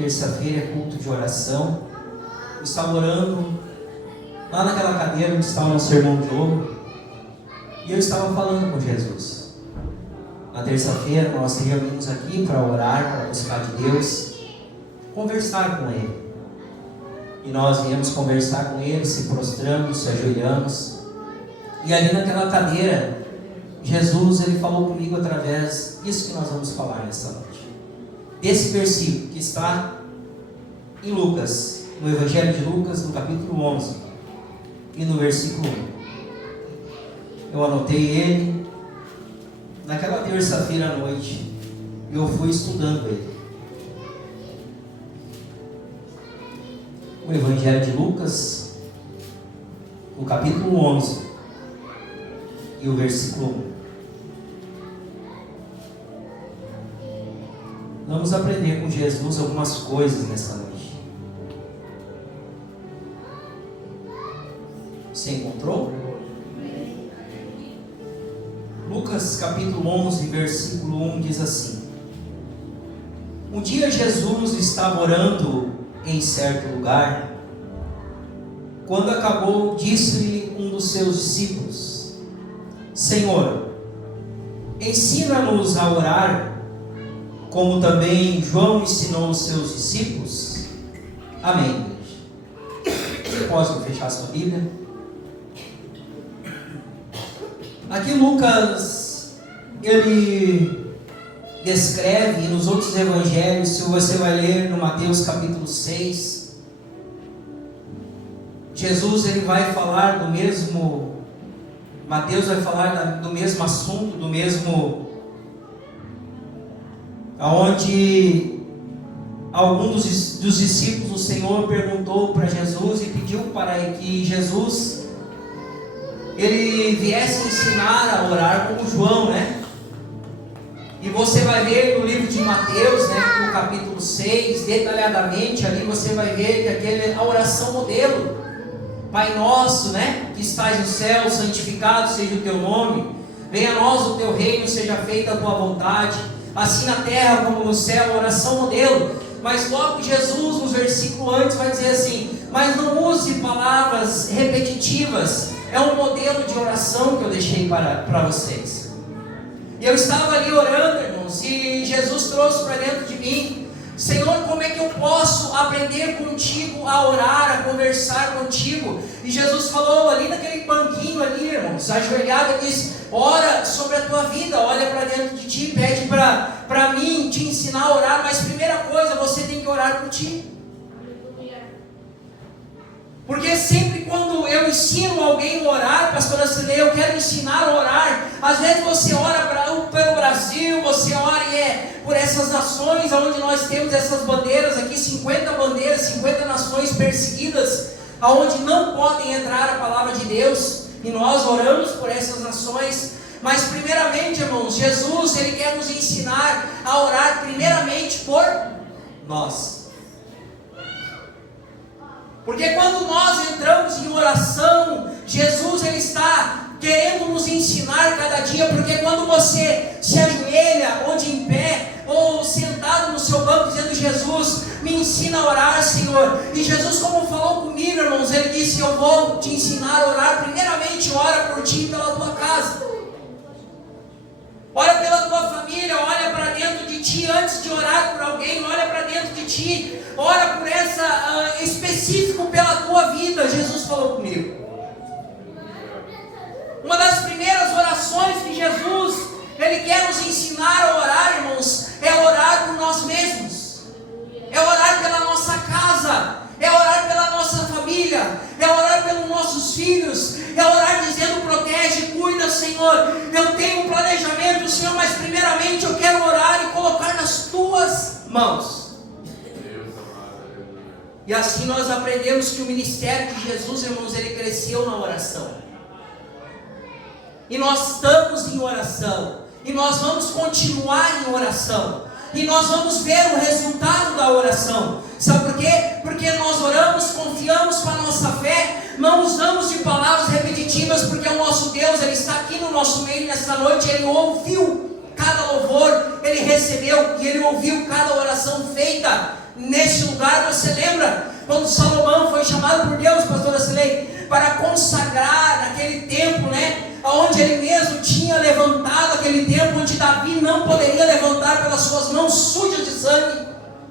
terça-feira é culto de oração. Eu estava orando lá naquela cadeira onde estava o nosso irmão Diogo, e eu estava falando com Jesus. Na terça-feira nós reunimos aqui para orar, para buscar de Deus, conversar com Ele. E nós viemos conversar com Ele, se prostramos, se ajoelhamos. E ali naquela cadeira, Jesus, Ele falou comigo através disso que nós vamos falar nessa noite. Desse versículo que está em Lucas, no Evangelho de Lucas, no capítulo 11, e no versículo 1. Eu anotei ele naquela terça-feira à noite, e eu fui estudando ele. O Evangelho de Lucas, o capítulo 11 e o versículo 1. Vamos aprender com Jesus algumas coisas nessa noite. Você encontrou? Lucas capítulo 11, versículo 1 diz assim: Um dia Jesus estava orando em certo lugar. Quando acabou, disse-lhe um dos seus discípulos: Senhor, ensina-nos a orar, como também João ensinou os seus discípulos. Amém. Você pode fechar sua Bíblia? Aqui Lucas, ele descreve, e nos outros evangelhos, se você vai ler no Mateus capítulo 6, Jesus ele vai falar do mesmo, Mateus vai falar do mesmo assunto, do mesmo, aonde algum dos discípulos do Senhor perguntou para Jesus e pediu para que Jesus ele viesse ensinar a orar como João, né? E você vai ver no livro de Mateus, né, no capítulo 6, detalhadamente ali você vai ver que aquele a oração modelo, Pai nosso, né, que estás no céu, santificado seja o teu nome, venha a nós o teu reino, seja feita a tua vontade, assim na terra como no céu, oração modelo. Mas logo Jesus, nos versículos antes, vai dizer assim: mas não use palavras repetitivas, é um modelo de oração que eu deixei para vocês. E eu estava ali orando, irmãos, e Jesus trouxe para dentro de mim: Senhor, como é que eu posso aprender contigo a orar, a conversar contigo? E Jesus falou ali naquele banquinho ali, irmãos, ajoelhado, e disse: ora sobre a tua vida, olha para dentro de ti, pede para mim te ensinar a orar, mas primeira coisa, você tem que orar por ti. Porque sempre quando eu ensino alguém a orar, pastor Acilei, eu quero ensinar a orar. Às vezes você ora pelo Brasil, você ora por essas nações, onde nós temos essas bandeiras aqui, 50 bandeiras, 50 nações perseguidas, aonde não podem entrar a palavra de Deus, e nós oramos por essas nações. Mas primeiramente, irmãos, Jesus, Ele quer nos ensinar a orar primeiramente por nós. Porque quando nós entramos em oração, Jesus Ele está querendo nos ensinar cada dia. Porque quando você se ajoelha, ou de em pé, ou sentado no seu banco, dizendo: Jesus, me ensina a orar, Senhor. E Jesus, como falou comigo, irmãos, Ele disse: eu vou te ensinar a orar. Primeiramente, ora por ti e pela tua casa. Olha pela tua família, olha para dentro de ti antes de orar por alguém, olha para dentro de ti, ora por essa, específico pela tua vida. Jesus falou comigo. Uma das primeiras orações que Jesus, Ele quer nos ensinar a orar, irmãos, é orar por nós mesmos, é orar pela nossa casa, é orar pela nossa família, é orar pelos nossos filhos, é orar dizendo: protege, cuida, Senhor, eu tenho um planejamento, Senhor, mas primeiramente eu quero orar e colocar nas tuas mãos. E assim nós aprendemos que o ministério de Jesus, irmãos, ele cresceu na oração. E nós estamos em oração, e nós vamos continuar em oração, e nós vamos ver o resultado da oração. Sabe por quê? Porque nós oramos, confiamos com a nossa fé, não usamos de palavras repetitivas, porque o nosso Deus, Ele está aqui no nosso meio nesta noite. Ele ouviu cada louvor, Ele recebeu, e Ele ouviu cada oração feita nesse lugar. Você lembra quando Salomão foi chamado por Deus, pastora Silei, para consagrar naquele templo, né? Onde ele mesmo tinha levantado aquele templo, onde Davi não poderia levantar pelas suas mãos sujas de sangue.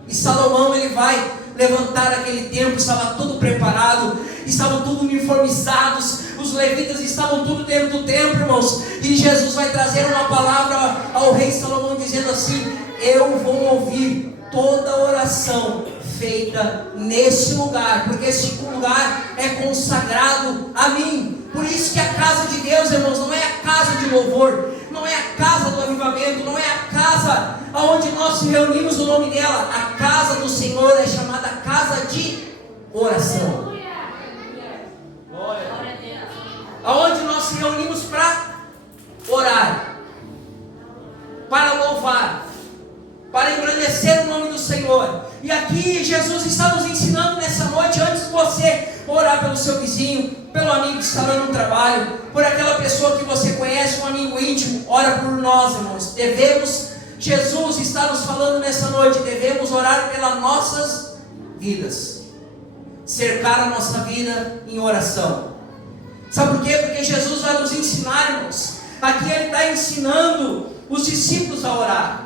E Salomão, ele vai levantar aquele templo, estava tudo preparado, estavam tudo uniformizados, os levitas estavam tudo dentro do templo, irmãos. E Jesus vai trazer uma palavra ao rei Salomão, dizendo assim: eu vou ouvir toda oração feita nesse lugar, porque esse lugar é consagrado a mim. Por isso que a casa de Deus, irmãos, não é a casa de louvor, não é a casa do avivamento, não é a casa onde nós se reunimos no nome dela. A casa do Senhor é chamada casa de oração, aonde nós se reunimos para orar, para louvar, para engrandecer o nome do Senhor. E aqui Jesus está nos ensinando nessa noite, antes de você orar pelo seu vizinho, pelo amigo que está lá no trabalho, por aquela pessoa que você conhece, um amigo íntimo, ora por nós, irmãos. Jesus está nos falando nessa noite, devemos orar pelas nossas vidas, cercar a nossa vida em oração. Sabe por quê? Porque Jesus vai nos ensinar, irmãos. Aqui Ele está ensinando os discípulos a orar.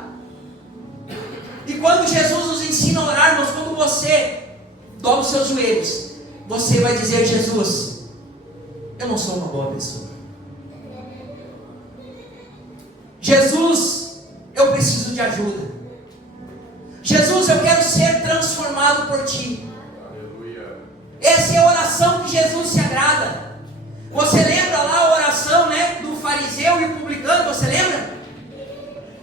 E quando Jesus nos ensina a orar, irmãos, quando você dobra os seus joelhos, você vai dizer: Jesus, eu não sou uma boa pessoa. Jesus, eu preciso de ajuda. Jesus, eu quero ser transformado por Ti. Essa é a oração que Jesus se agrada. Você lembra lá a oração, né, do fariseu e publicano? Você lembra?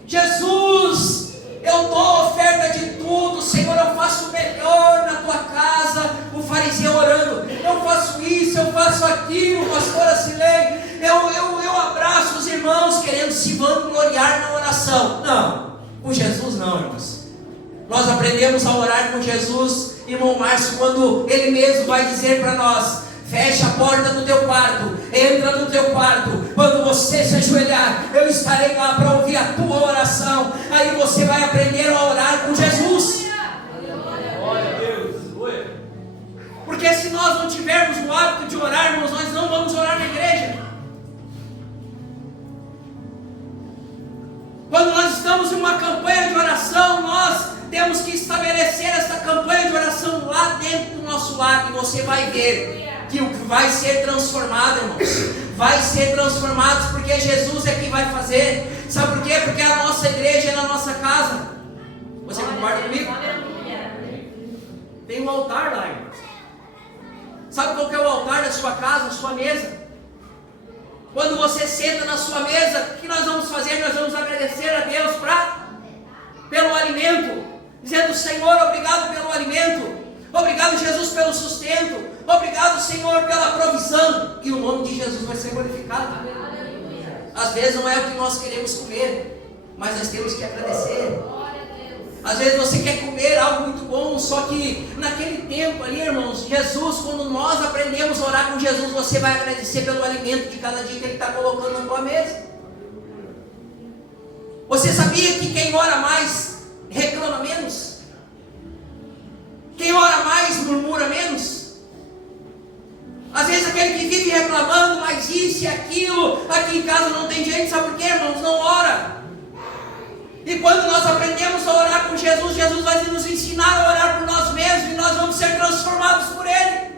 Jesus, eu dou oferta de tudo, Senhor, eu faço o melhor na Tua casa. O fariseu orando: eu faço isso, eu faço aquilo, pastora Silei, eu abraço os irmãos, querendo se vangloriar na oração. Não, com Jesus não, irmãos. Nós aprendemos a orar com Jesus, irmão Márcio, quando Ele mesmo vai dizer para nós: fecha a porta do teu quarto, entra no teu quarto, quando você se ajoelhar, eu estarei lá para ouvir a tua oração. Aí você vai aprender a orar com Jesus. Glória a Deus. Porque se nós não tivermos o hábito de orar, irmãos, nós não vamos orar na igreja. Quando nós estamos em uma campanha de oração, nós temos que estabelecer essa campanha de oração lá dentro do nosso lar, e você vai ver que o que vai ser transformado, irmãos, vai ser transformado, porque Jesus é quem vai fazer. Sabe por quê? Porque a nossa igreja é na nossa casa. Você concorda comigo? Tem um altar lá, irmãos. Sabe qual que é o altar da sua casa, da sua mesa? Quando você senta na sua mesa, o que nós vamos fazer? Nós vamos agradecer a Deus pelo alimento, dizendo: Senhor, obrigado pelo alimento, obrigado, Jesus, pelo sustento, obrigado, Senhor, pela provisão. E o nome de Jesus vai ser glorificado. Às vezes não é o que nós queremos comer, mas nós temos que agradecer. Às vezes você quer comer algo muito bom, só que naquele tempo ali, irmãos, Jesus, quando nós aprendemos a orar com Jesus, você vai agradecer pelo alimento de cada dia que Ele está colocando na tua mesa. Você sabia que quem ora mais reclama menos? Quem ora mais murmura menos? Às vezes aquele que vive reclamando, mas isso e aquilo, aqui em casa não tem jeito, sabe por quê, irmãos? Não ora. E quando nós aprendemos a orar com Jesus, Jesus vai nos ensinar a orar por nós mesmos, e nós vamos ser transformados por Ele.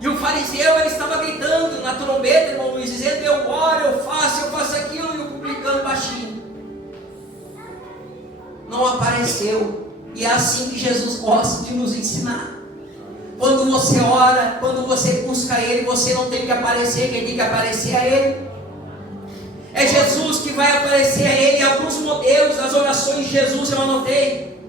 E o fariseu, ele estava gritando na trombeta, irmão Luiz, dizendo: eu oro, eu faço aquilo, e o publicano baixinho não apareceu. E é assim que Jesus gosta de nos ensinar. Quando você ora, quando você busca Ele, você não tem que aparecer, quem tem que aparecer é Ele. É Jesus que vai aparecer a Ele. Alguns modelos das orações de Jesus eu anotei.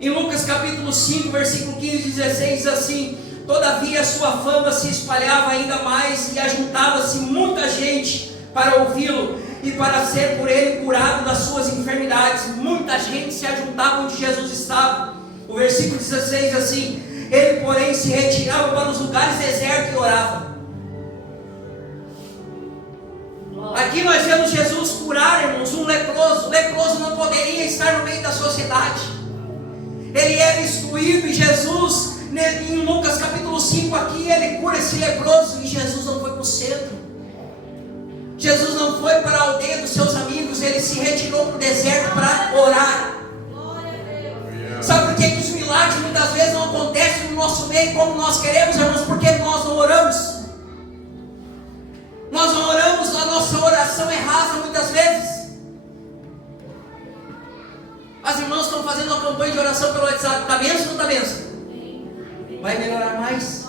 Em Lucas capítulo 5, versículo 15 e 16 diz assim: todavia a sua fama se espalhava ainda mais, e ajuntava-se muita gente para ouvi-lo e para ser por ele curado das suas enfermidades. Muita gente se ajuntava onde Jesus estava. O versículo 16 diz assim: ele, porém, se retirava para os lugares desertos e orava. Aqui nós vemos Jesus curar, irmãos, um leproso. O leproso não poderia estar no meio da sociedade. Ele era excluído e Jesus, em Lucas capítulo 5 aqui, ele cura esse leproso. E Jesus não foi para o centro. Jesus não foi para a aldeia dos seus amigos. Ele se retirou para o deserto para orar. Sabe por que os milagres muitas vezes não acontecem no nosso meio como nós queremos, irmãos? Porque nós não oramos. Nós não oramos, a nossa oração é rasa muitas vezes. As irmãs estão fazendo uma campanha de oração pelo WhatsApp. Está benção ou não está benção? Vai melhorar mais.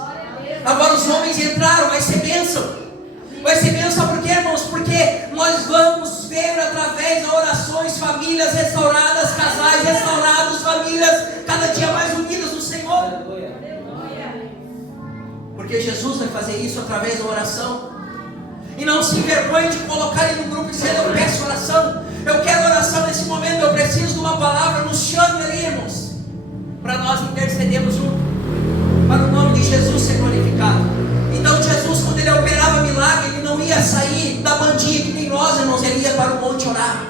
Agora os homens entraram, vai ser bênção. Vai ser bênção por quê, irmãos? Porque nós vamos ver através de orações, famílias restauradas, casais restaurados, famílias cada dia mais unidas no Senhor. Porque Jesus vai fazer isso através da oração. E não se envergonhe de colocar ele no grupo dizendo: eu peço oração, eu quero oração nesse momento, eu preciso de uma palavra. Nos chame ali, irmãos, para nós intercedermos juntos, para o nome de Jesus ser glorificado. Então Jesus, quando ele operava milagre, ele não ia sair da bandinha que nem nós, irmãos, ele ia para o monte orar.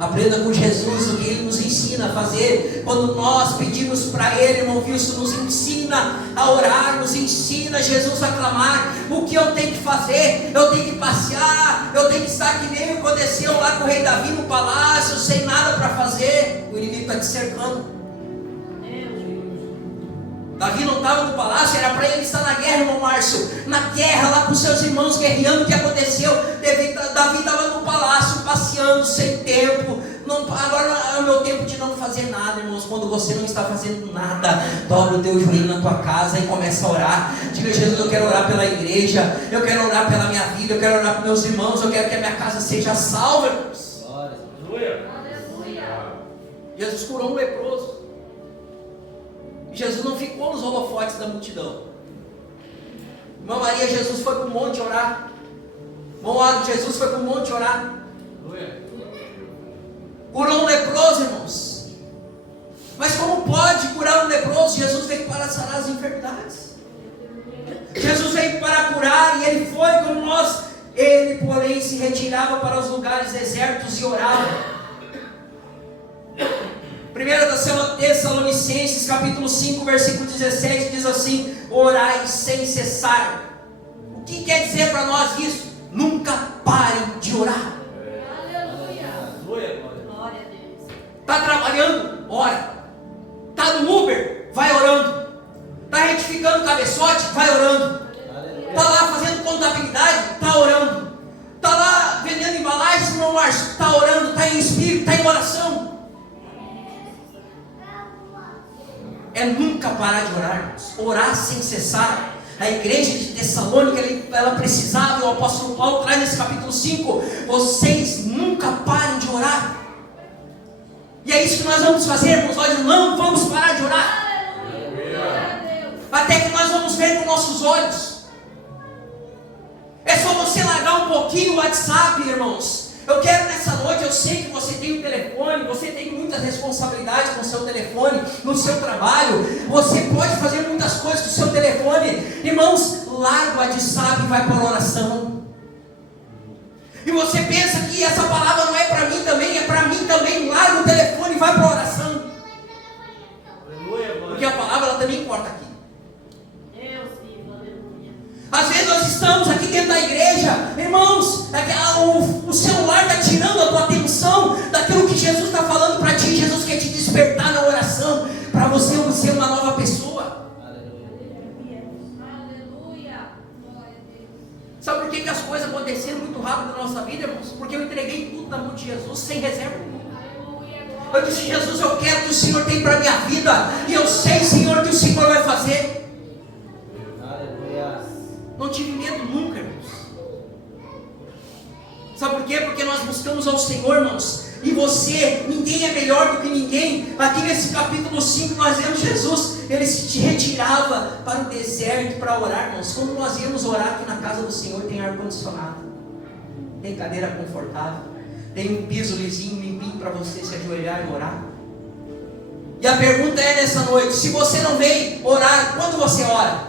Aprenda com Jesus o que ele nos ensina a fazer. Quando nós pedimos para ele, irmão Wilson, nos ensina a orar, nos ensina Jesus a clamar. O que eu tenho que fazer? Eu tenho que passear, eu tenho que estar que nem aconteceu lá com o rei Davi no palácio, sem nada para fazer. O inimigo está te cercando. Davi não estava no palácio, era para ele estar na guerra, irmão Márcio. Na guerra, lá com seus irmãos guerreando. O que aconteceu? Davi estava no palácio, passeando, sem tempo. Agora é o meu tempo de não fazer nada, irmãos. Quando você não está fazendo nada, dobra o teu joelho na tua casa e começa a orar. Diga: Jesus, eu quero orar pela igreja, eu quero orar pela minha vida, eu quero orar para meus irmãos, eu quero que a minha casa seja salva, irmãos. Aleluia. Jesus curou um leproso. Jesus não ficou nos holofotes da multidão. Irmã Maria, Jesus foi para o monte orar. Irmão Aldo, Jesus foi para o monte orar. Curou um leproso, irmãos. Mas como pode curar um leproso? Jesus veio para sarar as enfermidades. Jesus veio para curar, e ele foi como nós. Ele, porém, se retirava para os lugares desertos e orava. 1 Tessalonicenses capítulo 5 versículo 17 diz assim: orai sem cessar. O que quer dizer para nós isso? Nunca parem de orar. Aleluia. Está trabalhando? Ora. Está no Uber? Vai orando. Está retificando o cabeçote? Vai orando. Está lá fazendo contabilidade? Está orando. Está lá vendendo embalagens, irmão Márcio? Está orando, está em espírito, está em oração. É nunca parar de orar, irmãos. Orar sem cessar. A igreja de Tessalônica, ela precisava, o apóstolo Paulo traz nesse capítulo 5, vocês nunca parem de orar. E é isso que nós vamos fazer, irmãos. Nós não vamos parar de orar. Até que nós vamos ver com nossos olhos. É só você largar um pouquinho o WhatsApp, irmãos. Eu quero nessa noite, eu sei que você tem um telefone, você tem muitas responsabilidades com o seu telefone, no seu trabalho, você pode fazer muitas coisas com o seu telefone. Irmãos, larga o WhatsApp e vai para a oração. E você pensa que essa palavra não é para mim também, é para mim também. Larga o telefone e vai para a oração. Porque a palavra ela também importa aqui. Às vezes nós estamos aqui dentro da igreja, irmãos, o celular está tirando a tua atenção daquilo que Jesus está falando para ti. Jesus quer te despertar na oração, para você ser uma nova pessoa. Aleluia. Sabe por que as coisas aconteceram muito rápido na nossa vida, irmãos? Porque eu entreguei tudo na mão de Jesus, sem reserva. Eu disse: Jesus, eu quero o que o Senhor tem para a minha vida, e eu sei, Senhor, que o Senhor vai fazer. Não tive medo nunca, irmãos. Sabe por quê? Porque nós buscamos ao Senhor, irmãos. E você, ninguém é melhor do que ninguém. Aqui nesse capítulo 5 nós vemos Jesus. Ele se retirava para o deserto para orar, irmãos. Quando nós íamos orar aqui na casa do Senhor, tem ar-condicionado, tem cadeira confortável, tem um piso lisinho, limpinho para você se ajoelhar e orar. E a pergunta é nessa noite: se você não vem orar, quando você ora?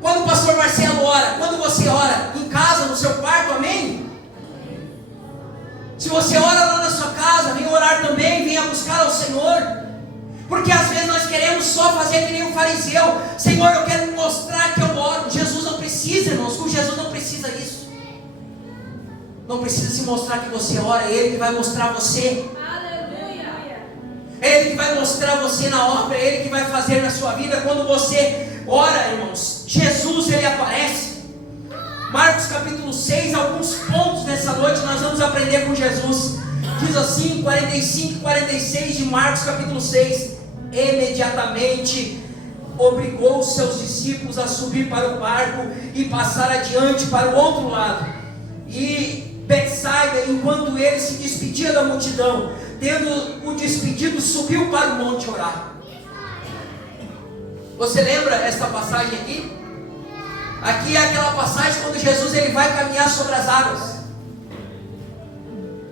Quando o pastor Marcelo ora, quando você ora em casa, no seu quarto, amém? Se você ora lá na sua casa, venha orar também, venha buscar ao Senhor. Porque às vezes nós queremos só fazer que nem um fariseu. Senhor, eu quero mostrar que eu oro. Jesus não precisa, irmãos, com Jesus não precisa isso. Não precisa se mostrar que você ora, é Ele que vai mostrar você. Aleluia. É Ele que vai mostrar você na obra, é Ele que vai fazer na sua vida. Quando você ora, irmãos, Jesus, Ele aparece. Marcos capítulo 6, alguns pontos nessa noite nós vamos aprender com Jesus. Diz assim, 45 e 46 de Marcos capítulo 6. Imediatamente obrigou os seus discípulos a subir para o barco e passar adiante para o outro lado. E Betsaida, enquanto ele se despedia da multidão, tendo o despedido, subiu para o monte orar. Você lembra esta passagem aqui? Aqui é aquela passagem quando Jesus ele vai caminhar sobre as águas.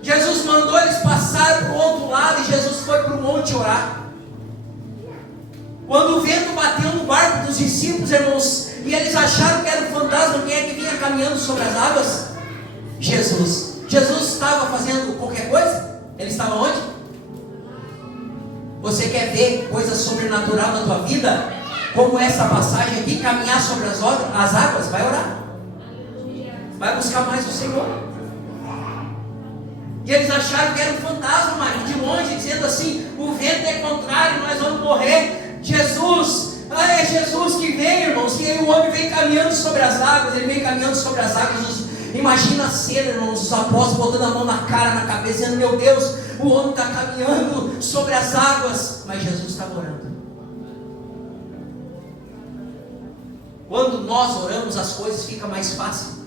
Jesus mandou eles passar para o outro lado e Jesus foi para o monte orar. Quando o vento bateu no barco dos discípulos, irmãos, e eles acharam que era um fantasma, quem é que vinha caminhando sobre as águas? Jesus. Jesus estava fazendo qualquer coisa? Ele estava onde? Você quer ver coisa sobrenatural na tua vida? Como essa passagem aqui, caminhar sobre as águas? Vai orar. Vai buscar mais o Senhor. E eles acharam que era um fantasma, mas de longe, dizendo assim: o vento é contrário, nós vamos morrer. Jesus, é Jesus que vem, irmãos. E aí o homem vem caminhando sobre as águas. Ele vem caminhando sobre as águas. Imagina a cena, irmãos, os apóstolos botando a mão na cara, na cabeça, dizendo: meu Deus, o homem está caminhando sobre as águas. Mas Jesus estava orando. Quando nós oramos, as coisas ficam mais fáceis.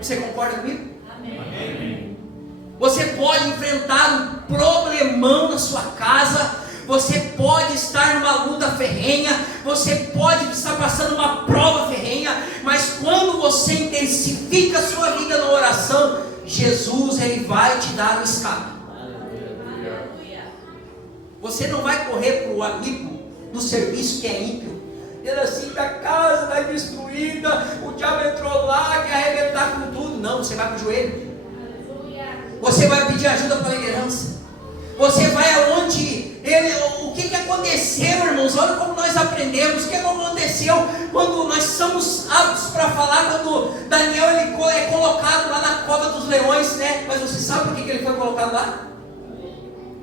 Você concorda comigo? Amém. Você pode enfrentar um problemão na sua casa. Você pode estar numa luta ferrenha. Você pode estar passando uma prova ferrenha. Mas quando você intensifica a sua vida na oração, Jesus ele vai te dar um escape. Você não vai correr para o amigo do serviço que é ímpio. Ele assim, a casa está destruída, o diabo entrou lá, quer arrebentar com tudo. Não, você vai para o joelho. Você vai pedir ajuda para a liderança. Você vai aonde ele. O que aconteceu, irmãos? Olha como nós aprendemos. O que aconteceu quando nós somos aptos para falar, quando Daniel ele é colocado lá na cova dos leões, né? Mas você sabe por que ele foi colocado lá?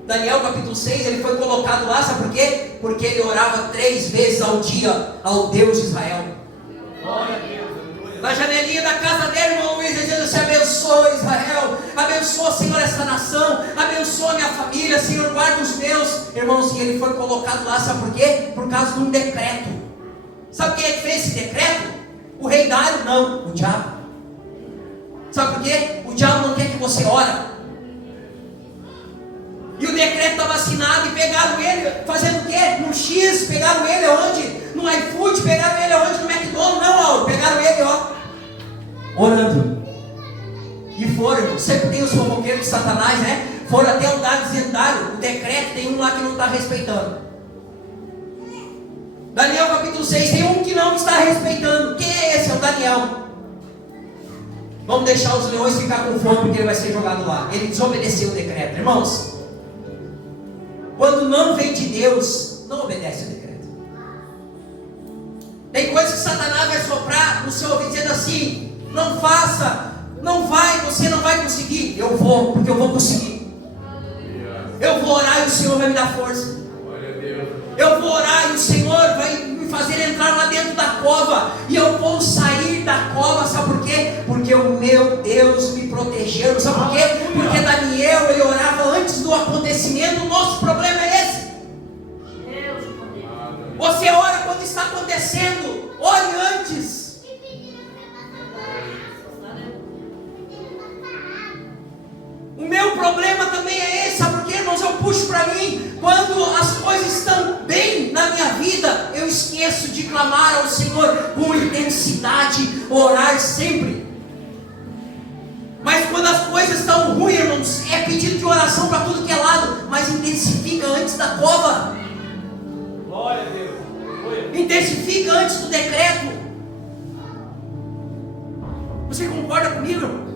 Daniel capítulo 6, ele foi colocado lá, sabe por quê? Porque ele orava 3 vezes ao dia ao Deus de Israel. Glória a Deus. Na janelinha da casa dele, irmão Luiz, ele diz assim: abençoa Israel, abençoa, Senhor, essa nação, abençoa minha família, Senhor, guarda os meus. Irmãos, e ele foi colocado lá, sabe por quê? Por causa de um decreto. Sabe quem é que fez esse decreto? O rei Dário? Não, o diabo. Sabe por quê? O diabo não quer que você ore. E o decreto estava assinado e pegaram ele, fazendo o quê? No X, pegaram ele aonde? No iFood, pegaram ele aonde? No McDonald's, não, ó, pegaram ele, ó, orando. E foram, sempre tem os fofoqueiros de Satanás, né? Foram até o Dário dizendo: Dário, o decreto tem um lá que não está respeitando. Daniel capítulo 6, tem um que não está respeitando. Quem é esse? É o Daniel. Vamos deixar os leões ficar com fome, porque ele vai ser jogado lá. Ele desobedeceu o decreto, irmãos. Quando não vem de Deus, não obedece o decreto. Tem coisas que Satanás vai soprar no seu ouvido dizendo assim: não faça, não vai, você não vai conseguir. Eu vou, porque eu vou conseguir. Eu vou orar e o Senhor vai me dar força. Eu vou orar e o Senhor vai me fazer entrar lá dentro da cova. E eu vou sair da cova, sabe por quê? Porque o meu Deus me protegeu. Sabe por quê? Porque Daniel, ele orava antes do acontecimento. O nosso problema é esse. Você ora quando está acontecendo. Ore antes. O meu problema também é esse, sabe por quê, irmãos? Eu puxo para mim, quando as coisas estão bem na minha vida, eu esqueço de clamar ao Senhor com intensidade, orar sempre. Mas quando as coisas estão ruins, irmãos, é pedido de oração para tudo que é lado, mas intensifica antes da cova. Glória a Deus. intensifica antes do decreto. Você concorda comigo, irmão?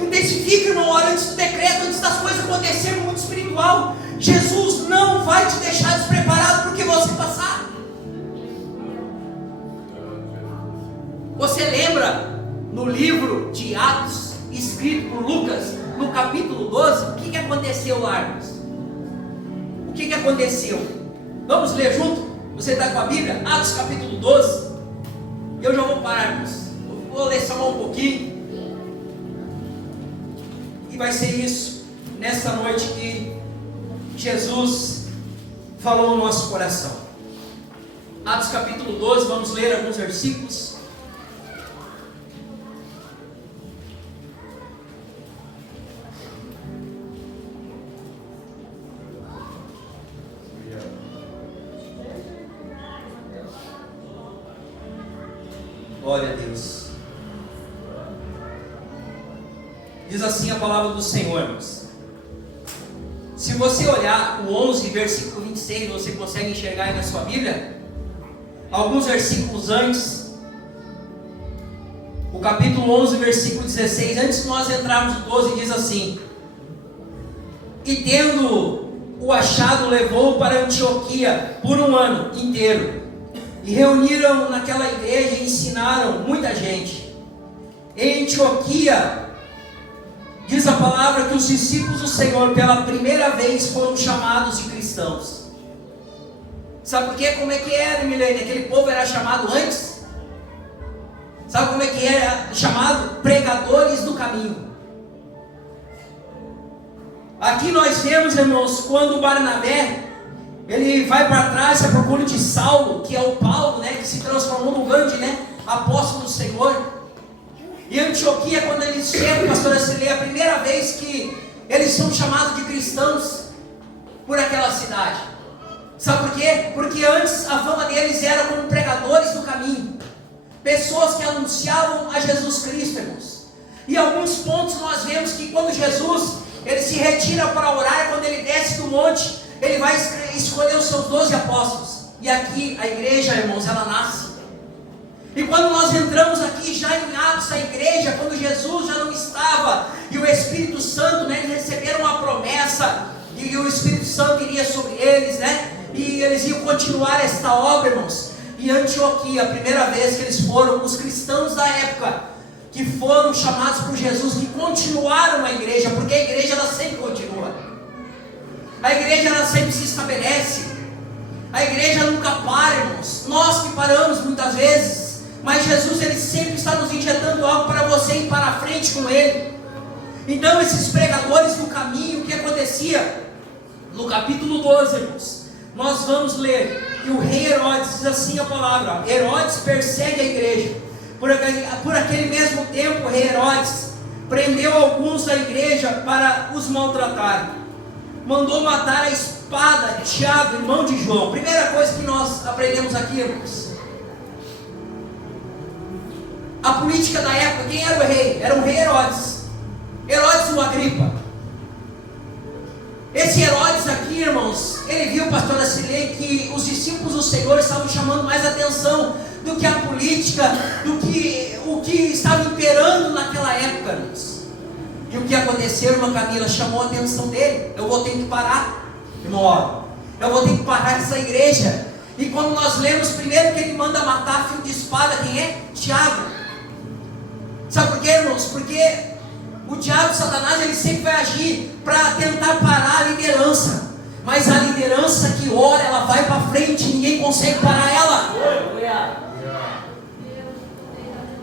Intensifica, irmão, olha, antes do decreto, antes das coisas acontecerem no mundo espiritual. Jesus não vai te deixar despreparado porque você passar. Você lembra no livro de Atos, escrito por Lucas, no capítulo 12, o que aconteceu lá, irmãos? O que aconteceu? Vamos ler junto? Você está com a Bíblia? Atos capítulo 12. Eu já vou parar, irmãos. Vou ler só um pouquinho. E vai ser isso, nessa noite que Jesus falou no nosso coração. Atos capítulo 12, vamos ler alguns versículos. Glória a Deus. Diz assim a palavra do Senhor, irmãos. Se você olhar o 11, versículo 26, você consegue enxergar aí na sua Bíblia? Alguns versículos antes, o capítulo 11, versículo 16, antes de nós entrarmos no 12, diz assim: e tendo o achado, levou para Antioquia por um ano inteiro, e reuniram naquela igreja e ensinaram muita gente. Em Antioquia, diz a palavra que os discípulos do Senhor pela primeira vez foram chamados de cristãos. Sabe por quê? Como é que era, Milene? Aquele povo era chamado antes? Sabe como é que era chamado? Pregadores do caminho. Aqui nós vemos, irmãos, quando Barnabé ele vai para trás à procura de Saulo, que é o Paulo, né, que se transformou no grande, né, apóstolo do Senhor. E Antioquia, quando eles chegam, pastor Acilei, é a primeira vez que eles são chamados de cristãos por aquela cidade. Sabe por quê? Porque antes a fama deles era como pregadores do caminho, pessoas que anunciavam a Jesus Cristo, irmãos. E alguns pontos nós vemos que quando Jesus ele se retira para orar, quando ele desce do monte, ele vai escolher os seus 12 apóstolos. E aqui a igreja, irmãos, ela nasce. E quando nós entramos aqui já em Atos, a igreja, quando Jesus já não estava, e o Espírito Santo, né, eles receberam uma promessa, e o Espírito Santo iria sobre eles, né, e eles iam continuar esta obra, irmãos. E Antioquia, a primeira vez que eles foram, os cristãos da época, que foram chamados por Jesus, que continuaram a igreja, porque a igreja ela sempre continua. A igreja ela sempre se estabelece. A igreja nunca para, irmãos. Nós que paramos muitas vezes, mas Jesus ele sempre está nos injetando algo para você ir para a frente com ele. Então esses pregadores do caminho, o que acontecia? No capítulo 12, irmãos, nós vamos ler que o rei Herodes, diz assim a palavra, Herodes persegue a igreja. Por aquele mesmo tempo, o rei Herodes prendeu alguns da igreja para os maltratar. Mandou matar a espada Tiago, irmão de João. Primeira coisa que nós aprendemos aqui, irmãos. A política da época, quem era o rei? Era o rei Herodes. Herodes o Agripa. Esse Herodes aqui, irmãos, ele viu, pastor Acilei, que os discípulos do Senhor estavam chamando mais atenção do que a política, do que o que estava imperando naquela época, irmãos. E o que aconteceu, irmã Camila, chamou a atenção dele. Eu vou ter que parar, irmão, ó, eu vou ter que parar essa igreja. E quando nós lemos primeiro que ele manda matar fio de espada, quem é? Tiago. Sabe por quê, irmãos? Porque o diabo, Satanás, ele sempre vai agir para tentar parar a liderança. Mas a liderança que ora, ela vai para frente, ninguém consegue parar ela.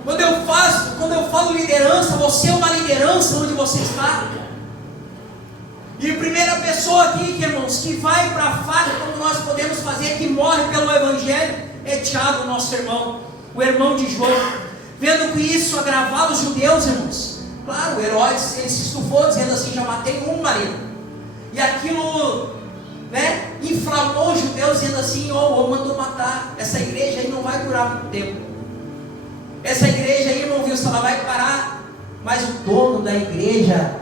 Quando eu falo liderança, você é uma liderança onde você está. E a primeira pessoa aqui, irmãos, que vai para a faca, como nós podemos fazer, que morre pelo Evangelho, é Tiago, nosso irmão, o irmão de João. Vendo que isso agravava os judeus, irmãos. Claro, Herodes, ele se estufou, dizendo assim, já matei um marido. E aquilo, né, inflamou os judeus, dizendo assim, mandou matar. Essa igreja aí não vai durar muito tempo. Essa igreja aí, irmão, viu, ela vai parar. Mas o dono da igreja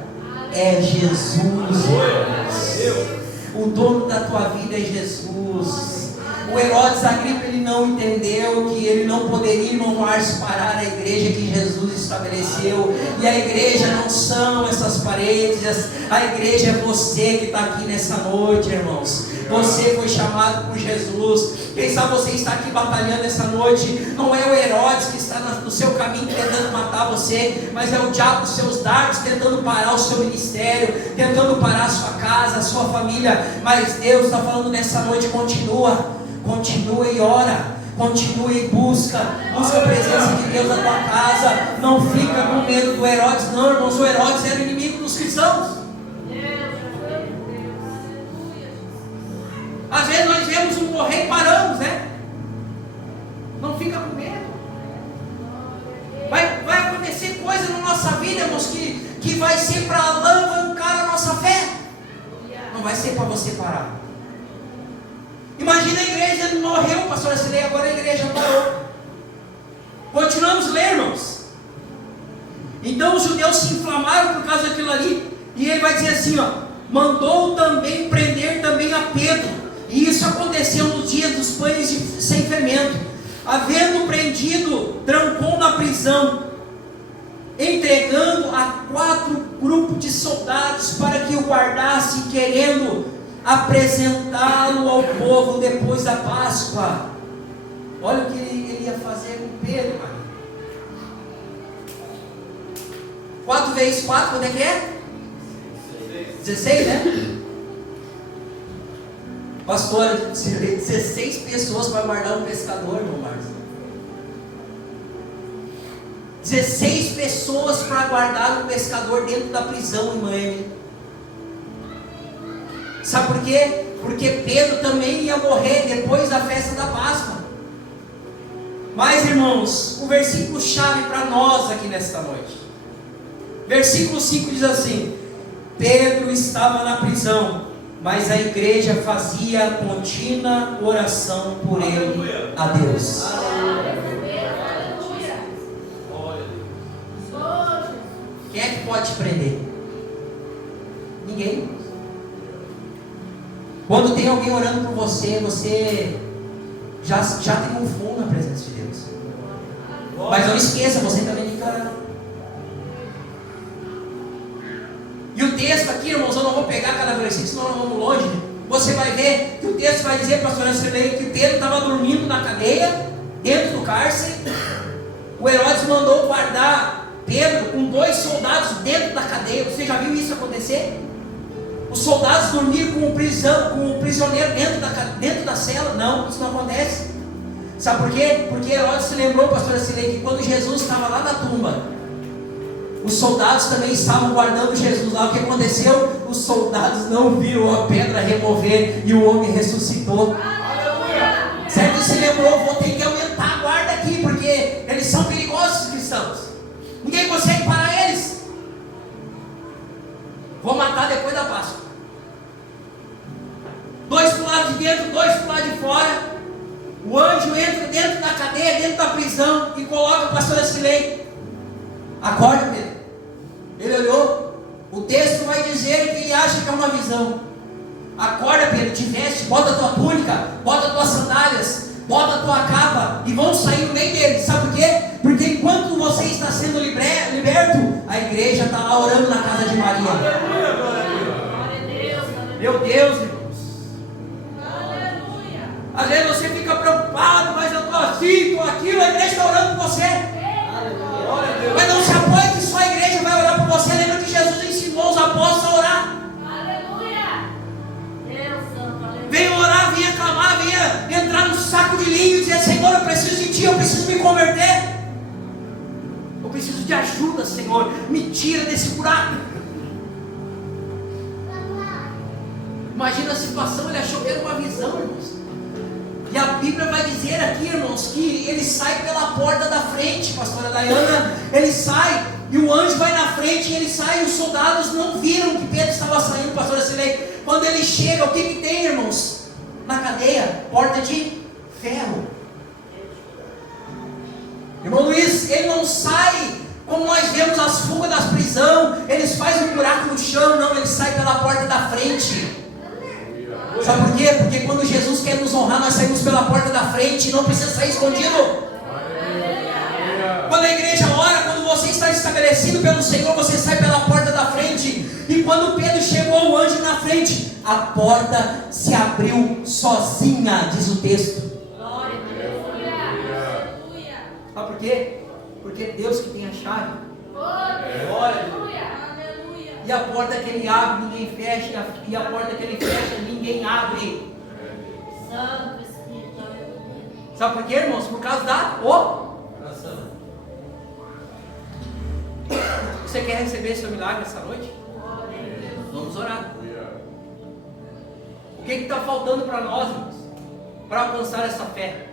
é Jesus. O dono da tua vida é Jesus. O Herodes Agripa, ele não entendeu que ele não poderia, irmão Márcio, parar a igreja que Jesus estabeleceu. E a igreja não são essas paredes, a igreja é você que está aqui nessa noite, irmãos. Você foi chamado por Jesus. Quem sabe você está aqui batalhando essa noite. Não é o Herodes que está no seu caminho tentando matar você, mas é o diabo, os seus dardos, tentando parar o seu ministério, tentando parar a sua casa, a sua família. Mas Deus está falando nessa noite: continua e ora, continua e busca a presença de Deus na tua casa. Não fica com medo do Herodes, não, irmãos. O Herodes era o inimigo dos cristãos. Às vezes nós vemos um morrer e paramos, né? Não fica com medo. Vai acontecer coisa na nossa vida, irmãos, que vai ser para alavancar a nossa fé. Não vai ser para você parar. Imagina, a igreja morreu, pastor Acelei, agora a igreja parou. Continuamos a ler, irmãos. Então os judeus se inflamaram por causa daquilo ali. E ele vai dizer assim, ó: mandou também prender também a Pedro. E isso aconteceu nos dias dos pães sem fermento. Havendo prendido, trancou na prisão, entregando a 4 grupos de soldados para que o guardasse, querendo apresentá-lo ao povo depois da Páscoa. Olha o que ele ia fazer com Pedro, mano. 4 vezes 4, quando é que é? 16, né? Pastor, 16 pessoas para guardar um pescador, irmão Márcio. 16 pessoas para guardar um pescador dentro da prisão, irmã Emi. Sabe por quê? Porque Pedro também ia morrer depois da festa da Páscoa. Mas, irmãos, o versículo chave para nós aqui nesta noite. Versículo 5 diz assim: Pedro estava na prisão, mas a igreja fazia contínua oração por ele a Deus. Quem é que pode te prender? Ninguém. Quando tem alguém orando por você, você já tem um fundo na presença de Deus. Mas não esqueça, você também tem que orar. E o texto aqui, irmãos, eu não vou pegar cada versículo, senão nós vamos longe. Você vai ver que o texto vai dizer, pastor Anselei, que Pedro estava dormindo na cadeia, dentro do cárcere. O Herodes mandou guardar Pedro com 2 soldados dentro da cadeia. Você já viu isso acontecer? Os soldados dormiam com o prisioneiro dentro da cela. Não, isso não acontece. Sabe por quê? Porque Herodes se lembrou, pastor Anselei, que quando Jesus estava lá na tumba, os soldados também estavam guardando Jesus lá. O que aconteceu? Os soldados não viram a pedra remover e o homem ressuscitou. Aleluia! Certo? Se lembrou, vou ter que aumentar a guarda aqui, porque eles são perigosos, os cristãos. Ninguém consegue parar eles. Vou matar depois da Páscoa. 2 para o lado de dentro, 2 para o lado de fora. O anjo entra dentro da cadeia, dentro da prisão, e coloca o pastor Asilei. Acorda, Pedro. Ele olhou. O texto vai dizer que ele acha que é uma visão. Acorda, Pedro, te veste, bota a tua túnica, bota as tuas sandálias, bota a tua capa, e vão sair no meio dele. Sabe por quê? Porque enquanto você está sendo liberto, a igreja está lá orando na casa de Maria. Meu Deus, irmãos. Às vezes você fica preocupado, mas eu estou assim, estou aquilo, a igreja está orando por você. Mas não se apoie que só a igreja vai orar por você. Lembra que Jesus ensinou os apóstolos a orar. Venha orar, venha clamar, venha entrar no saco de linho e dizer: Senhor, eu preciso de Ti, eu preciso me converter. Eu preciso de ajuda, Senhor. Me tira desse buraco. Imagina a situação, ele achou que era uma visão, irmãos. E a Bíblia vai dizer aqui, irmãos, que ele sai pela porta da frente, pastora Dayana. Ele sai, e o anjo vai na frente, e ele sai, e os soldados não viram que Pedro estava saindo, pastora Silei. Quando ele chega, o que tem, irmãos? Na cadeia, porta de ferro. Irmão Luiz, ele não sai como nós vemos as fugas das prisões. Eles fazem um buraco no chão, não, ele sai pela porta da frente. Sabe por quê? Porque quando Jesus quer nos honrar, nós saímos pela porta da frente e não precisa sair escondido. Quando a igreja ora, quando você está estabelecido pelo Senhor, você sai pela porta da frente. E quando Pedro chegou, o anjo na frente, a porta se abriu sozinha, diz o texto. Sabe por quê? Porque é Deus que tem a chave. Glória. E a porta que Ele abre, ninguém fecha. E a porta que Ele fecha, ninguém abre. Santo Espírito. Sabe por quê, irmãos? Por causa da oração. Você quer receber seu milagre essa noite? Vamos orar. O que está faltando para nós, irmãos, para alcançar essa fé?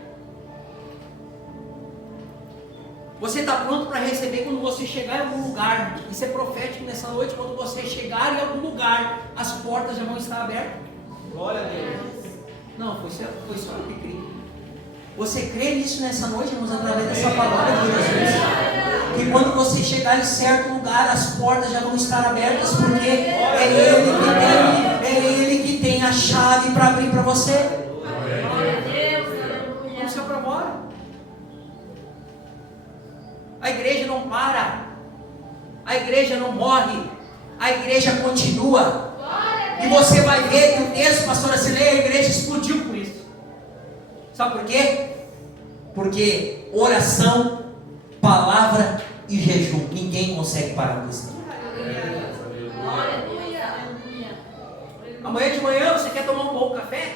Você está pronto para receber quando você chegar em algum lugar? Isso é profético nessa noite. Quando você chegar em algum lugar, as portas já vão estar abertas. Glória a Deus. Não, foi só o que criei. Você crê nisso nessa noite, irmãos, através dessa palavra de Jesus? Que quando você chegar em certo lugar, as portas já vão estar abertas, porque é Ele que tem a chave para abrir para você. Vamos ser para fora. A igreja não para, a igreja não morre, a igreja continua. E você vai ver que o texto, pastora Cileia, a igreja explodiu por isso. Sabe por quê? Porque oração, palavra e jejum, ninguém consegue parar com isso. Amanhã de manhã você quer tomar um bom café?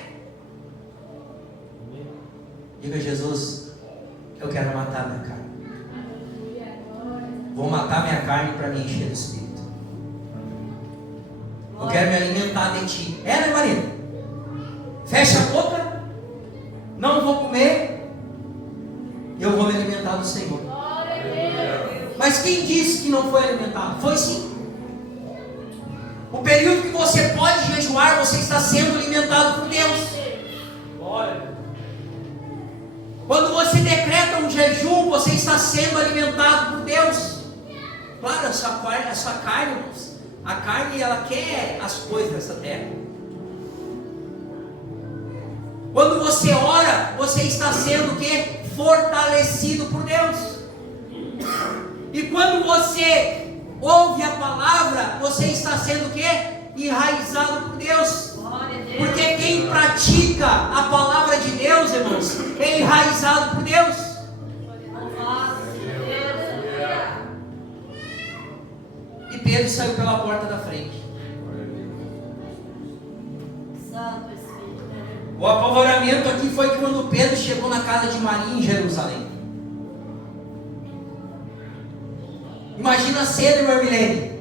Diga: Jesus, eu quero matar minha carne. Vou matar minha carne para me encher do Espírito. Eu quero me alimentar de Ti. Né, marido? Fecha a boca. Não vou comer. Eu vou me alimentar do Senhor. Mas quem disse que não foi alimentado? Foi sim. O período que você pode jejuar, você está sendo alimentado por Deus. Quando você decreta um jejum, você está sendo alimentado por Deus. Claro, a sua carne, a carne, ela quer as coisas dessa terra. Quando você ora, você está sendo o quê? Fortalecido por Deus. E quando você ouve a palavra, você está sendo o quê? Enraizado por Deus. Porque quem pratica a palavra de Deus, irmãos, é enraizado por Deus. E Pedro saiu pela porta da frente. O apavoramento aqui foi que quando Pedro chegou na casa de Maria em Jerusalém. Imagina a cena, irmã Milene.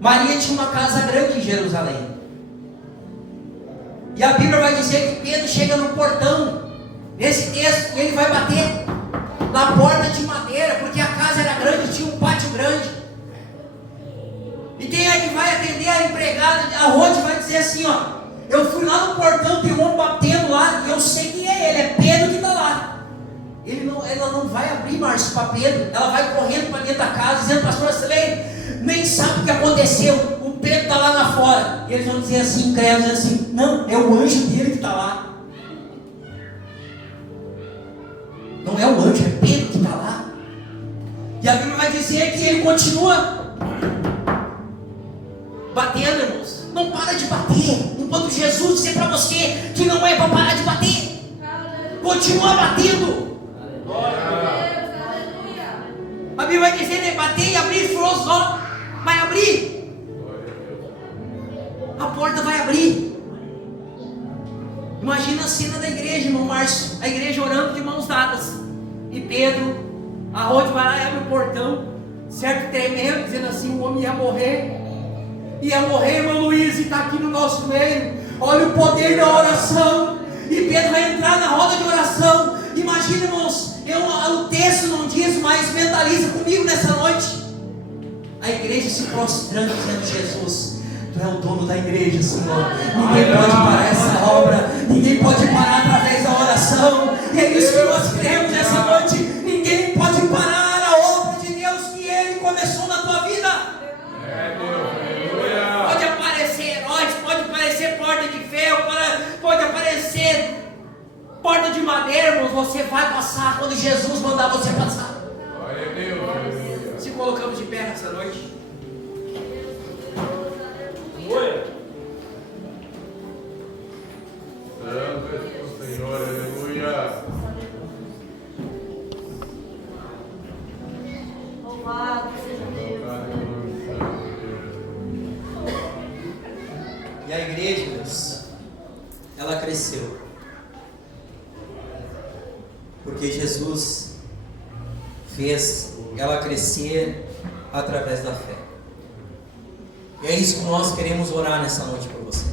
Maria tinha uma casa grande em Jerusalém. E a Bíblia vai dizer que Pedro chega no portão, nesse texto, e ele vai bater na porta de madeira, porque a casa era grande, tinha um pátio grande. E quem é que vai atender? A empregada, a Rode vai dizer assim, ó: eu fui lá no portão, tem um homem batendo lá, e eu sei quem é ele, é Pedro que está lá. Ela não vai abrir, Márcio, para Pedro. Ela vai correndo para dentro da casa, dizendo: pastor Silene, nem sabe o que aconteceu, o Pedro está lá na fora. E eles vão dizer assim, incrédulos, assim: não, é o anjo dele que está lá. Não é o anjo, é Pedro que está lá. E a Bíblia vai dizer que ele continua batendo, irmãos. Não para de bater. Enquanto Jesus disser para você que não é para parar de bater, continua batendo. A Bíblia vai dizer, né? Bater e abrir, falou só. Vai abrir. A porta vai abrir. Imagina a cena da igreja, irmão Márcio. A igreja orando de mãos dadas. E Pedro, a Rode vai lá e abre o portão, certo? Tremendo, dizendo assim: o homem ia morrer. Ia morrer, irmão Luiz, e está aqui no nosso meio. Olha o poder da oração. E Pedro vai entrar na roda de oração. Imagina, irmãos, o texto não diz, mas mentaliza comigo nessa noite. A igreja se prostrando, dizendo: Jesus, Tu é o dono da igreja, Senhor. Ninguém pode parar essa obra. Ninguém pode parar através da oração. E é isso que nós cremos nessa noite. Ninguém pode parar a obra de Deus que Ele começou na tua vida. Pode aparecer heróis, pode aparecer porta de ferro, pode você vai passar quando Jesus mandar você passar. Glória a Deus, aleluia. Se colocamos de pé nessa noite. Santo és o Senhor, aleluia. Louvado seja Deus. E a igreja, Deus, ela cresceu. Porque Jesus fez ela crescer através da fé. E é isso que nós queremos orar nessa noite por você.